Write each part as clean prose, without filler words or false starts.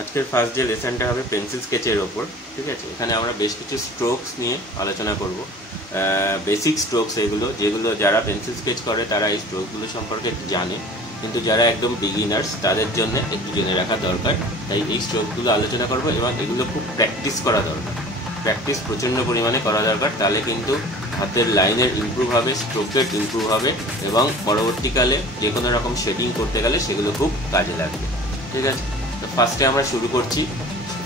আজকের ফার্স্ট যে লেসনটা হবে পেন্সিল স্কেচের ওপর, ঠিক আছে। এখানে আমরা বেশ কিছু স্ট্রোকস নিয়ে আলোচনা করব, বেসিক স্ট্রোকস এগুলো, যেগুলো যারা পেন্সিল স্কেচ করে তারা এই স্ট্রোকগুলো সম্পর্কে জানে, কিন্তু যারা একদম বিগিনার্স তাদের জন্য একটু জেনে রাখা দরকার। তাই এই স্ট্রোকগুলো আলোচনা করব এবং এগুলো খুব প্র্যাকটিস করা দরকার, প্র্যাকটিস প্রচণ্ড পরিমাণে করা দরকার। তাহলে কিন্তু হাতের লাইনের ইমপ্রুভ হবে, স্ট্রোকের ইমপ্রুভ হবে এবং পরবর্তীকালে যে কোনো রকম শেডিং করতে গেলে সেগুলো খুব কাজে লাগবে, ঠিক আছে। তো ফার্স্টে আমরা শুরু করছি।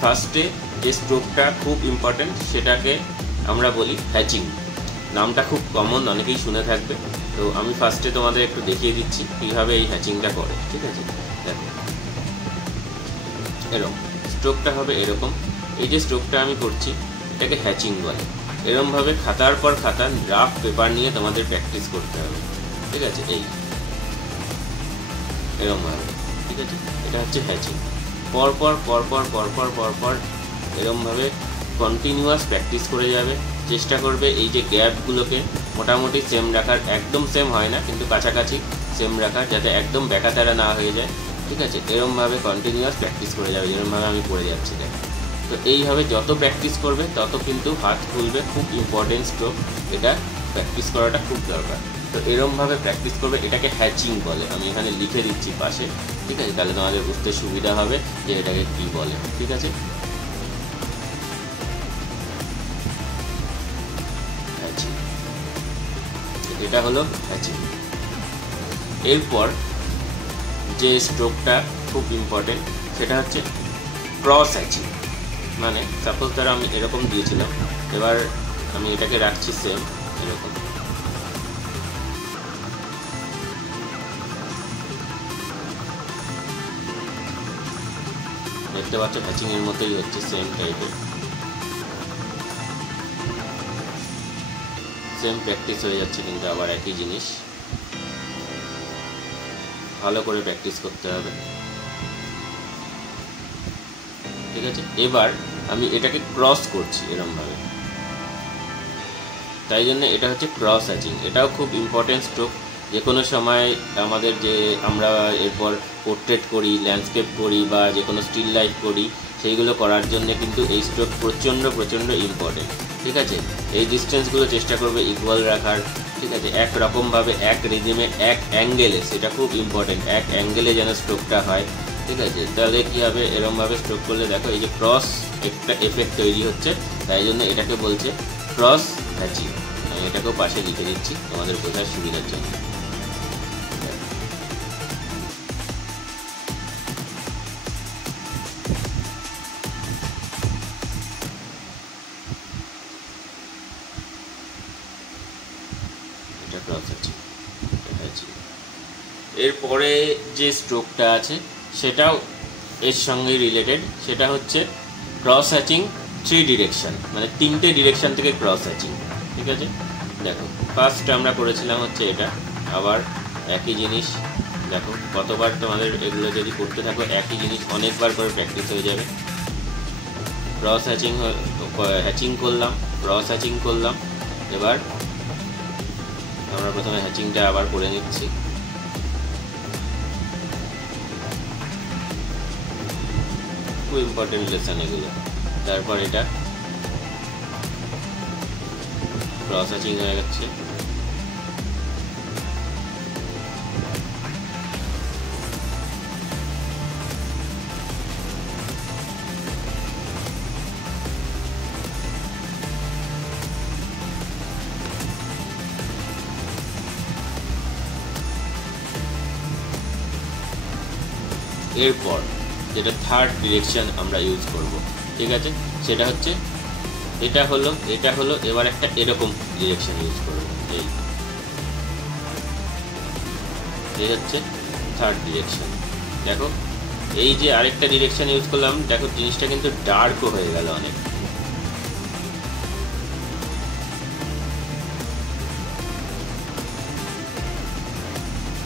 ফার্স্টে যে স্ট্রোকটা খুব ইম্পর্টেন্ট সেটাকে আমরা বলি হ্যাচিং। নামটা খুব কমন, অনেকেই শুনে থাকবে। তো আমি ফার্স্টে তোমাদের একটু দেখিয়ে দিচ্ছি কীভাবে এই হ্যাচিংটা করে, ঠিক আছে। দেখো, এরকম স্ট্রোকটা হবে এরকম। এই যে স্ট্রোকটা আমি করছি এটাকে হ্যাচিং বলে। এরকমভাবে খাতার পর খাতা রাফ পেপার নিয়ে তোমাদের প্র্যাকটিস করতে হবে, ঠিক আছে। এই এরকমভাবে, ঠিক আছে। এটা হচ্ছে হ্যাচিং। পরপর পরপর পরপর পরপর এরকমভাবে কন্টিনিউয়াস প্র্যাকটিস করে যাবে। চেষ্টা করবে এই যে গ্যাপগুলোকে মোটামুটি সেম রাখার, একদম সেম হয় না কিন্তু কাছাকাছি সেম রাখার, যাতে একদম ব্যাকাতারা না হয়ে যায়, ঠিক আছে। এরকমভাবে কন্টিনিউয়াস প্র্যাকটিস করে যাবে, যেরকমভাবে আমি করে যাচ্ছি দেখ। তো এইভাবে যত প্র্যাকটিস করবে তত কিন্তু হাত খুলবে। খুব ইম্পর্টেন্ট স্ট্রোক, এটা প্র্যাকটিস করাটা খুব দরকার। তো এরকমভাবে প্র্যাকটিস করবে, এটাকে হ্যাচিং বলে। আমি এখানে লিখে দিচ্ছি পাশে, ঠিক আছে, তাহলে তোমাদের বুঝতে সুবিধা হবে যে এটাকে কী বলে, ঠিক আছে। হ্যাচিং, এটা হলো হ্যাচিং। এরপর যে স্ট্রোকটা খুব ইম্পর্টেন্ট সেটা হচ্ছে ক্রস হ্যাচিং। মানে সাপোজ ধরো আমি এরকম দিয়েছিলাম, এবার আমি এটাকে রাখছি সেম এরকম, দেখতে পাচ্ছ হ্যাচিং এর মতোই হচ্ছে, সেম টাইপের, সেম প্র্যাকটিস হয়ে যাচ্ছে কিন্তু আবার একই জিনিস। ভালো করে প্র্যাকটিস করতে হবে, ঠিক আছে। এবার আমি এটাকে ক্রস করছি এরকমভাবে, তাই জন্য এটা হচ্ছে ক্রস হ্যাচিং। এটাও খুব ইম্পর্টেন্ট স্ট্রোক। যে কোনো সময় আমাদের যে আমরা এরপর পোর্ট্রেট করি, ল্যান্ডস্কেপ করি বা যে কোনো স্টিল লাইফ করি, সেইগুলো করার জন্য কিন্তু এই স্ট্রোক প্রচণ্ড প্রচণ্ড ইম্পর্টেন্ট, ঠিক আছে। এই ডিস্টেন্সগুলো চেষ্টা করবে ইকুয়াল রাখার, ঠিক আছে। একরকমভাবে এক রিদিমে এক অ্যাঙ্গেলে, সেটা খুব ইম্পর্টেন্ট, এক অ্যাঙ্গেলে যেন স্ট্রোকটা হয়, ঠিক আছে। তাহলে কী হবে, এরকমভাবে স্ট্রোক করলে দেখো এই যে ক্রস একটা এফেক্ট তৈরি হচ্ছে, তাই জন্য এটাকে বলছে ক্রস হ্যাচিং। আমি এটাকেও পাশে লিখে দিচ্ছি তোমাদের বোঝার সুবিধার জন্য। এটা ক্রস হ্যাচিং। এরপরে যে স্ট্রোকটা আছে সেটাও এর সঙ্গে রিলেটেড, সেটা হচ্ছে ক্রস হ্যাচিং 3 ডিরেকশন, মানে 3টে ডিরেকশন থেকে ক্রস হ্যাচিং, ঠিক আছে। দেখো ফার্স্ট আমরা করেছিলাম হচ্ছে এটা, আবার একই জিনিস। দেখো কতবার তোমাদের এগুলো যদি করতে থাকো একই জিনিস অনেকবার করে প্র্যাকটিস হয়ে যাবে। ক্রস হ্যাচিং, হ্যাচিং করলাম, ক্রস হ্যাচিং করলাম। এবার আমরা প্রথমে হ্যাচিংটা আবার করে নিচ্ছি। খুব ইম্পর্টেন্ট লেসন এগুলো। তারপর এটা ক্রস হ্যাচিং হয়ে গেছে। এরপর যেটা থার্ড ডিরেকশন আমরা ইউজ করব, ঠিক আছে, সেটা হচ্ছে এটা হলো এবার একটা এরকম ডিরেকশন ইউজ করব। এই হচ্ছে থার্ড ডিরেকশন। দেখো এই যে আরেকটা ডিরেকশন ইউজ করলাম, দেখো জিনিসটা কিন্তু ডার্কও হয়ে গেল অনেক।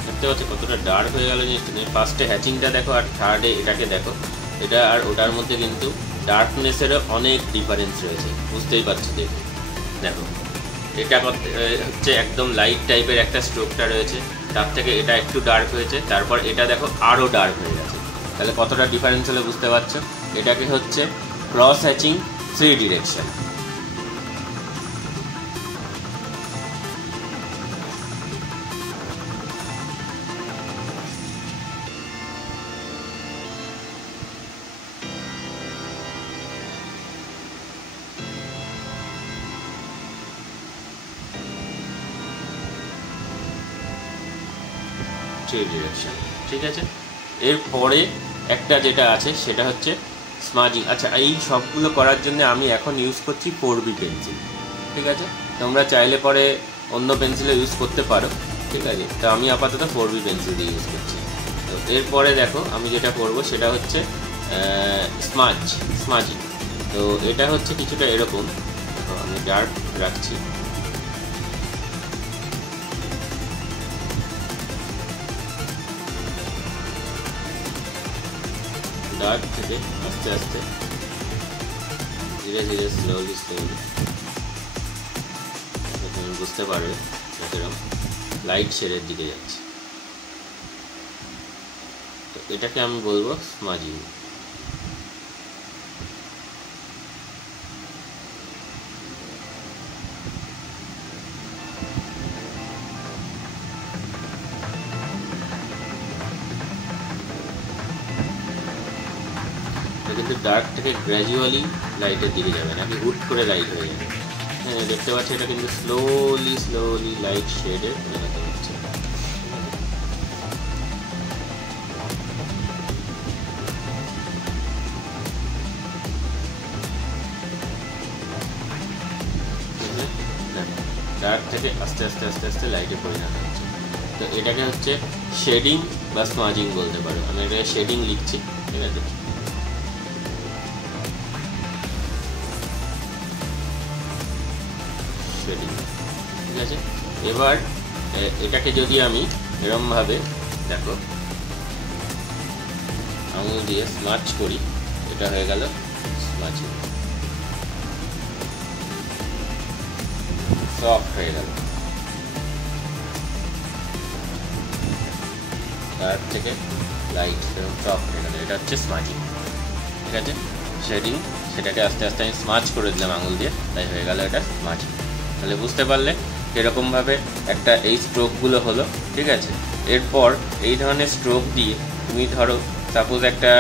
দেখতে পাচ্ছ কতটা ডার্ক হয়ে গেল জিনিসটা। ফার্স্টে হ্যাচিংটা দেখো আর থার্ডে এটাকে দেখো, এটা আর ওটার মধ্যে কিন্তু ডার্কনেসেরও অনেক ডিফারেন্স রয়েছে, বুঝতেই পারছো। দেখো এটা হচ্ছে একদম লাইট টাইপের একটা স্ট্রোকটা রয়েছে, তার থেকে এটা একটু ডার্ক হয়েছে, তারপর এটা দেখো আরও ডার্ক হয়ে গেছে। তাহলে কতটা ডিফারেন্স হলে বুঝতে পারছো। এটাকে হচ্ছে ক্রস হ্যাচিং 3 ডিরেকশন। ডিরেকশন, ঠিক আছে। এরপরে একটা যেটা আছে সেটা হচ্ছে স্মাজিং। আচ্ছা, এই সবগুলো করার জন্য আমি এখন ইউজ করছি 4B পেন্সিল, ঠিক আছে। তোমরা চাইলে পরে অন্য পেন্সিলে ইউজ করতে পারো, ঠিক আছে। তো আমি আপাতত 4B পেন্সিল দিয়ে ইউজ করছি। তো এরপরে দেখো আমি যেটা করব সেটা হচ্ছে স্মাজিং। তো এটা হচ্ছে কিছুটা এরকম, আমি ডার্ক রাখছি। ডার্ক থেকে আস্তে আস্তে ধীরে ধীরে স্লোলি তুমি বুঝতে পারবে এরকম লাইট শেডের দিকে যাচ্ছে। তো এটাকে আমি বলবো স্মাজিং। কিন্তু ডার্ক থেকে গ্র্যাজুয়ালি লাইটের দিকে যাবে, নাকি হুট করে লাইট হয়ে যাবে। হ্যাঁ, দেখতে পাচ্ছি এটা কিন্তু স্লোলি লাইট শেডে পরিণত হচ্ছে। ডার্ক থেকে আস্তে আস্তে লাইটে পরিণত হচ্ছে। তো এটাকে হচ্ছে শেডিং বা স্মাজিং বলতে পারো। আমি এটাকে শেডিং লিখছি, ঠিক আছে। ঠিক আছে। এবার এটাকে যদি আমি এরমভাবে দেখো আঙুল দিয়ে স্মাচ করি, এটা হয়ে গেল স্মাচিং, সফট হয়ে গেল। তার থেকে লাইট সফট হয়ে গেল, এটা হচ্ছে স্মাচিং, ঠিক আছে। শেডিং, সেটাকে আস্তে আস্তে আমি স্মাচ করে দিলাম আঙুল দিয়ে, তাই হয়ে গেল এটা স্মাচিং। তাহলে বুঝতে পারলে এরকমভাবে একটা এই স্ট্রোকগুলো হলো, ঠিক আছে। এরপর এই ধরনের স্ট্রোক দিয়ে তুমি ধরো সাপোজ একটা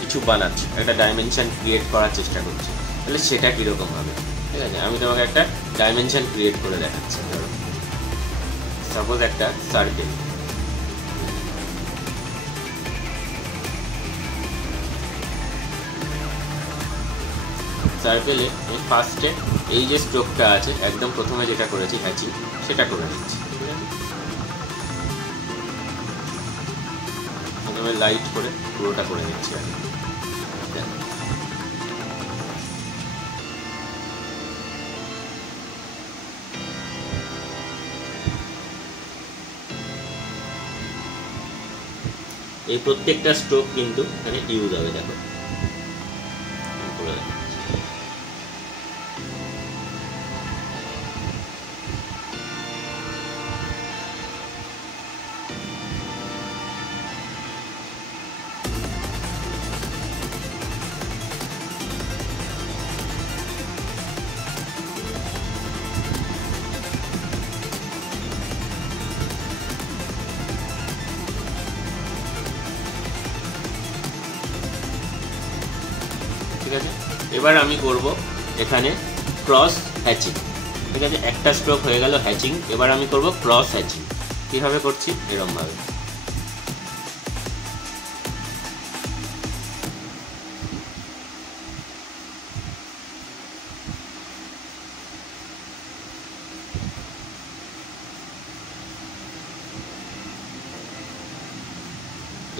কিছু বানাচ্ছ, একটা ডাইমেনশন ক্রিয়েট করার চেষ্টা করছো, তাহলে সেটা কীরকম হবে, ঠিক আছে। আমি তোমাকে একটা ডাইমেনশন ক্রিয়েট করে দেখাচ্ছি। ধরো সাপোজ একটা সার্কেল, সার্কেলে আমি ফার্স্টে এই যে স্ট্রোকটা আছে একদম প্রথমে যেটা করেছি হ্যাচিং, সেটা করে নিচ্ছি, ঠিক আছে। প্রথমে লাইট করে পুরোটা করে নিচ্ছি আগে। এই প্রত্যেকটা স্ট্রোক কিন্তু এখানে ইউজ হবে, দেখো। ঠিক আছে। এবার আমি করব এখানে ক্রস হ্যাচিং, ঠিক আছে। একটা স্ট্রোক হয়ে গেল হ্যাচিং, এবার আমি করব ক্রস হ্যাচিং। কীভাবে করছি, এরকমভাবে।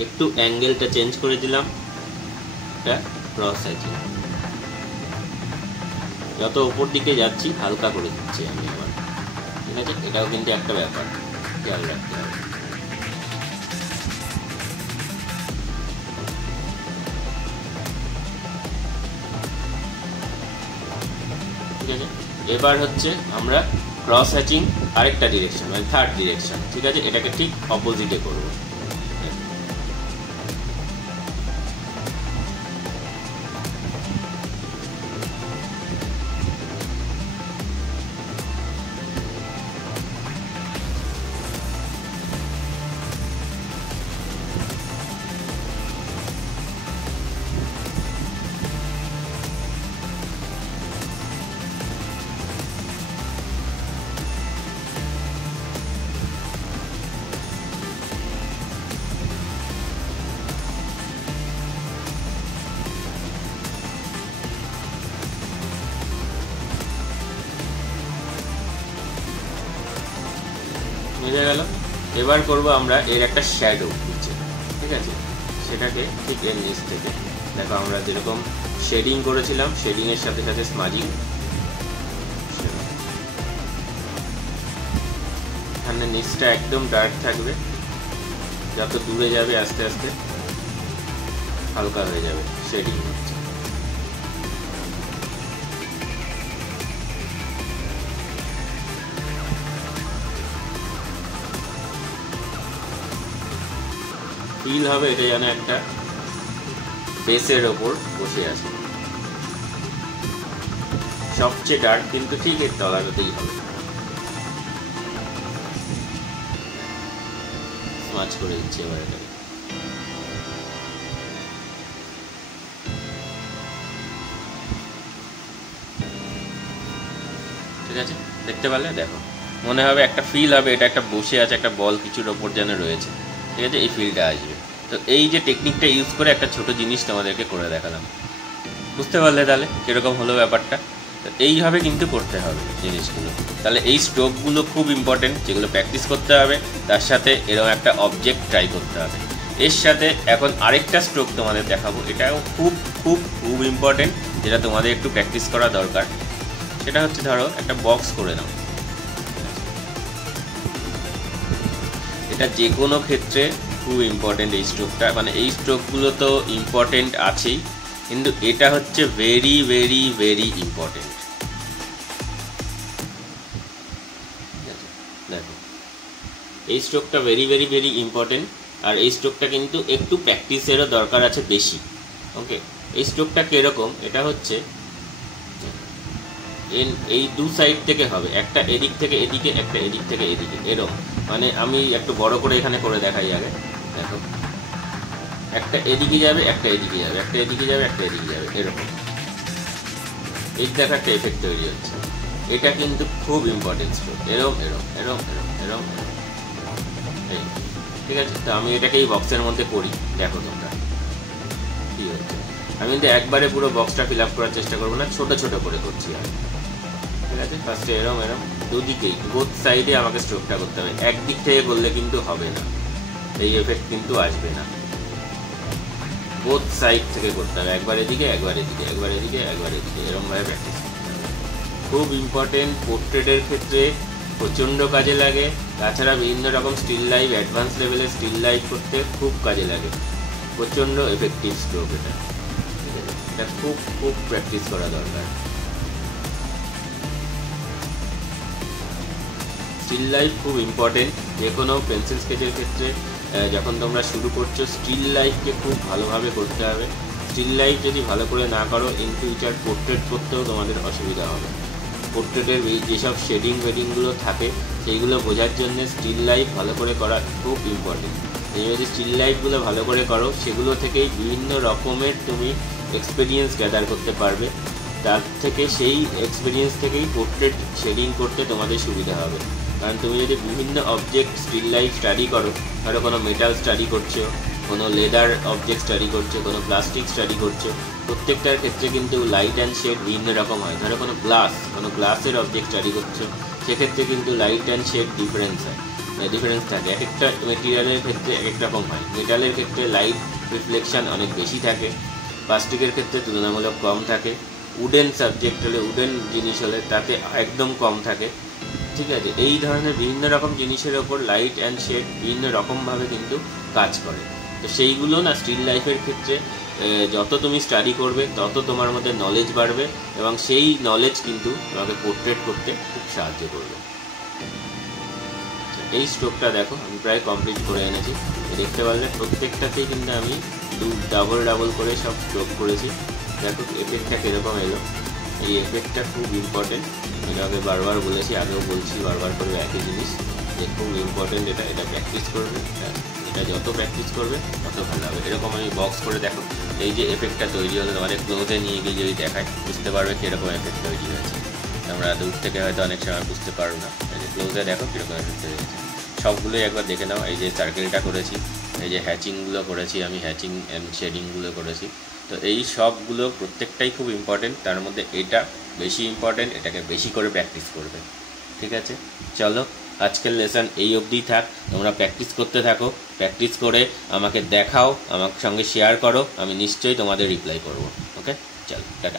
একটু অ্যাঙ্গেলটা চেঞ্জ করে দিলাম, এটা ক্রস হ্যাচিং। যত উপর দিকে যাচ্ছি হালকা করে দিচ্ছি আমি আবার, ঠিক আছে। এটাও কিন্তু একটা ব্যাপার, খেয়াল রাখতে হবে। ঠিক আছে। এবার হচ্ছে আমরা ক্রস হ্যাচিং আরেকটা ডিরেকশন, মানে থার্ড ডিরেকশন, ঠিক আছে। এটাকে ঠিক অপোজিটে করব। এবার করব আমরা এর একটা শ্যাডো নিচে, ঠিক আছে, সেটাকে ঠিক এর নিচ থেকে দেখো আমরা যেরকম শেডিং করেছিলাম, শেডিংয়ের সাথে সাথে স্মাজিং, এখানে নিচটা একদম ডার্ক থাকবে, যত দূরে যাবে আস্তে আস্তে হালকা হয়ে যাবে শেডিং হচ্ছে। ফিল হবে এটা যেন একটা বেসের ওপর বসে আছে। সবচেয়ে ডার্ক কিন্তু ঠিক এর তলাটাতেই হবে। স্মাচ করে দিচ্ছি এবার এটা। ঠিক আছে, দেখতে পারলে দেখো মনে হবে একটা ফিল হবে এটা একটা বসে আছে, একটা বল কিছুর ওপর যেন রয়েছে। ঠিক আছে, এই ফিলটা আসবে। তো এই যে টেকনিকটা ইউজ করে একটা ছোট জিনিস তোমাদেরকে করে দেখালাম, বুঝতে পারলে তাহলে কীরকম হলো ব্যাপারটা। তো এইভাবে কিন্তু করতে হবে জিনিসগুলো। তাহলে এই স্ট্রোকগুলো খুব ইম্পর্টেন্ট, যেগুলো প্র্যাকটিস করতে হবে। তার সাথে এরকম একটা অবজেক্ট ট্রাই করতে হবে। এর সাথে এখন আরেকটা স্ট্রোক তোমাদের দেখাবো, এটাও খুব খুব খুব ইম্পর্টেন্ট, যেটা তোমাদের একটু প্র্যাকটিস করা দরকার। সেটা হচ্ছে ধরো একটা বক্স করে নাও। এটা যে কোনো ক্ষেত্রে খুব ইম্পর্টেন্ট এই স্ট্রোকটা, মানে এই স্ট্রোকগুলো তো ইম্পর্টেন্ট আছেই, কিন্তু এটা হচ্ছে ভেরি ভেরি ভেরি ইম্পর্টেন্ট। দেখো এই স্ট্রোকটা ভেরি ভেরি ভেরি ইম্পর্টেন্ট, আর এই স্ট্রোকটা কিন্তু একটু প্র্যাকটিসেরও দরকার আছে বেশি। ওকে, এই স্ট্রোকটা কীরকম, এটা হচ্ছে এই দু সাইড থেকে হবে, একটা এদিক থেকে এদিকে, একটা এদিক থেকে এদিকে, এরকম। মানে আমি একটু বড় করে এখানে করে দেখাই আগে। দেখো একটা এদিকে যাবে, একটা এদিকে যাবে, একটা এদিকে যাবে, একটা এদিকে যাবে, এরকম। এই দেখা একটা এফেক্ট তৈরি হচ্ছে। এটা কিন্তু খুব ইম্পর্টেন্ট স্ট্রোক। এরকম এরকম এরকম এরকম এরকম, এই ঠিক আছে। তো আমি এটাকে এই বক্সের মধ্যে করি, দেখো তোমরা কি হচ্ছে। আমি কিন্তু একবারে পুরো বক্সটা ফিল আপ করার চেষ্টা করবো না, ছোট ছোট করে করছি আমি। ঠিক আছে, ফার্স্টে এরম এরম দুদিকেই বোথ সাইডে আমাকে স্ট্রোকটা করতে হবে। একদিক থেকে করলে কিন্তু হবে না, এই এফেক্ট কিন্তু আসবে না। বোথ সাইড থেকে করতে হবে, একবার এদিকে একবার এদিকে, একবার এদিকে একবার এদিকে, এরমভাবে প্র্যাকটিস করতে হবে। খুব ইম্পর্টেন্ট, পোর্ট্রেটের ক্ষেত্রে প্রচণ্ড কাজে লাগে। তাছাড়া বিভিন্ন রকম স্টিল লাইফ, অ্যাডভান্স লেভেলের স্টিল লাইফ করতে খুব কাজে লাগে। প্রচণ্ড এফেক্টিভ স্ট্রোক এটা। এটা খুব খুব প্র্যাকটিস করা দরকার। স্টিল লাইফ খুব ইম্পর্টেন্ট যে কোনো পেন্সিল স্কেচের ক্ষেত্রে। যখন তোমরা শুরু করছো স্টিল লাইফকে খুব ভালোভাবে করতে হবে। স্টিল লাইফ যদি ভালো করে না করো, ইন ফিউচার পোর্ট্রেট করতেও তোমাদের অসুবিধা হবে। পোর্ট্রেটের এই যেসব শেডিং ওয়েডিংগুলো থাকে সেইগুলো বোঝার জন্য স্টিল লাইফ ভালো করে করা খুব ইম্পর্টেন্ট। এই যদি স্টিল লাইফগুলো ভালো করে করো, সেগুলো থেকেই বিভিন্ন রকমের তুমি এক্সপিরিয়েন্স গ্যাদার করতে পারবে। তার থেকে সেই এক্সপিরিয়েন্স থেকেই পোর্ট্রেট শেডিং করতে তোমাদের সুবিধা হবে। কারণ তুমি যদি বিভিন্ন অবজেক্ট স্টিল লাইফ স্টাডি করো, ধরো কোনো মেটাল স্টাডি করছো, কোনো লেদার অবজেক্ট স্টাডি করছো, কোনো প্লাস্টিক স্টাডি করছো, প্রত্যেকটার ক্ষেত্রে কিন্তু লাইট অ্যান্ড শেড ভিন্ন রকম হয়। ধরো কোনো গ্লাসের অবজেক্ট স্টাডি করছো, সেক্ষেত্রে কিন্তু লাইট অ্যান্ড শেড ডিফারেন্স থাকে। এক একটা মেটেরিয়ালের ক্ষেত্রে এক এক রকম হয়। মেটালের ক্ষেত্রে লাইট রিফ্লেকশান অনেক বেশি থাকে, প্লাস্টিকের ক্ষেত্রে তুলনামূলক কম থাকে, উডেন সাবজেক্ট হলে, উডেন জিনিস হলে তাতে একদম কম থাকে। ঠিক আছে, এই ধরনের বিভিন্ন রকম জিনিসের ওপর লাইট অ্যান্ড শেড বিভিন্ন রকমভাবে কিন্তু কাজ করে। তো সেইগুলো না স্টিল লাইফের ক্ষেত্রে যত তুমি স্টাডি করবে তত তোমার মধ্যে নলেজ বাড়বে, এবং সেই নলেজ কিন্তু তোমাকে পোর্ট্রেট করতে খুব সাহায্য করবে। এই স্ট্রোকটা দেখো আমি প্রায় কমপ্লিট করে এনেছি। দেখতে পারলে প্রত্যেকটাতেই কিন্তু আমি ডাবল করে সব স্ট্রোক করেছি। দেখো এফেক্টটা কীরকম এলো। এই এফেক্টটা খুব ইম্পর্টেন্ট, এটা আগে বারবার বলেছি, আগেও বলছি, বারবার করবে একই জিনিস, যে খুব ইম্পর্টেন্ট। এটা প্র্যাকটিস করবে, এটা যত প্র্যাকটিস করবে তত ভালো হবে। এরকম আমি বক্স করে দেখো, এই যে এফেক্টটা তৈরি হলো তোমাদের ক্লোজে নিয়ে গিয়ে যদি দেখায় বুঝতে পারবে কীরকম এফেক্ট তৈরি হয়েছে। আমরা দূর থেকে হয়তো অনেক সময় বুঝতে পারবো না, এই যে ক্লোজে দেখো কীরকম এফেক্ট তৈরি হয়েছে। সবগুলোই একবার দেখে নাও। এই যে সার্কেলটা করেছি, এই যে হ্যাচিংগুলো করেছি, আমি হ্যাচিং অ্যান্ড শেডিংগুলো করেছি। তো এই সবগুলো প্রত্যেকটাই খুব ইম্পর্টেন্ট, তার মধ্যে এটা বেশি ইম্পর্টেন্ট, এটাকে বেশি করে প্র্যাকটিস করবে। ঠিক আছে, চলো আজকের লেসন এই অবধিই থাক। তোমরা প্র্যাকটিস করতে থাকো, প্র্যাকটিস করে আমাকে দেখাও, আমার সঙ্গে শেয়ার করো, আমি নিশ্চয়ই তোমাদের রিপ্লাই করব। ওকে, চলো টাটা।